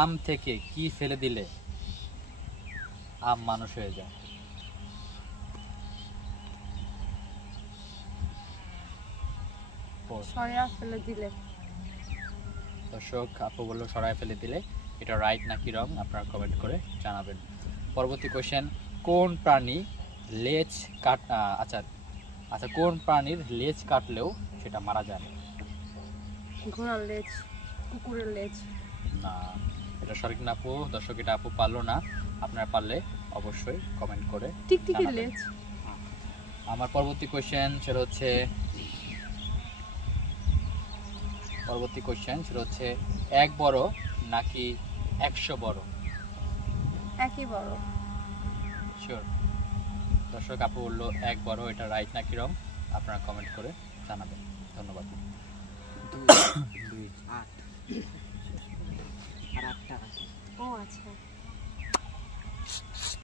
আম থেকে কি ফেলে দিলে আম মানুষ হয়ে যায়? সরিয়া ফেলে দিলে। দর্শক আপু বললো সরায় ফেলে দিলে, এটা রাইট নাকি রং আপনারা কমেন্ট করে জানাবেন। পরবর্তী কোশ্চেন, কোন প্রাণী লেজ কাট আচ্ছা আচ্ছা কোন প্রাণীর লেজ কাটলেও সেটা মারা যায় না? ঘোড়ার লেজ, কুকুরের লেজ। না, এটা সঠিক না আপু। দর্শক এটা আপু পারলো না, আপনারা পারলে অবশ্যই কমেন্ট করে টিকটিকির জানাবেন। লেজ। আমার পরবর্তী কোশ্চেন সেটা হচ্ছে এক বড় নাকি 100 বড়? একই বড়। শিওর? দর্শক আপু বললো এক বড়, এটা রাইট নাকি রং আপনারা কমেন্ট করে জানাবেন। ধন্যবাদ। 2 8 আর 8 টাকা। ও আচ্ছা।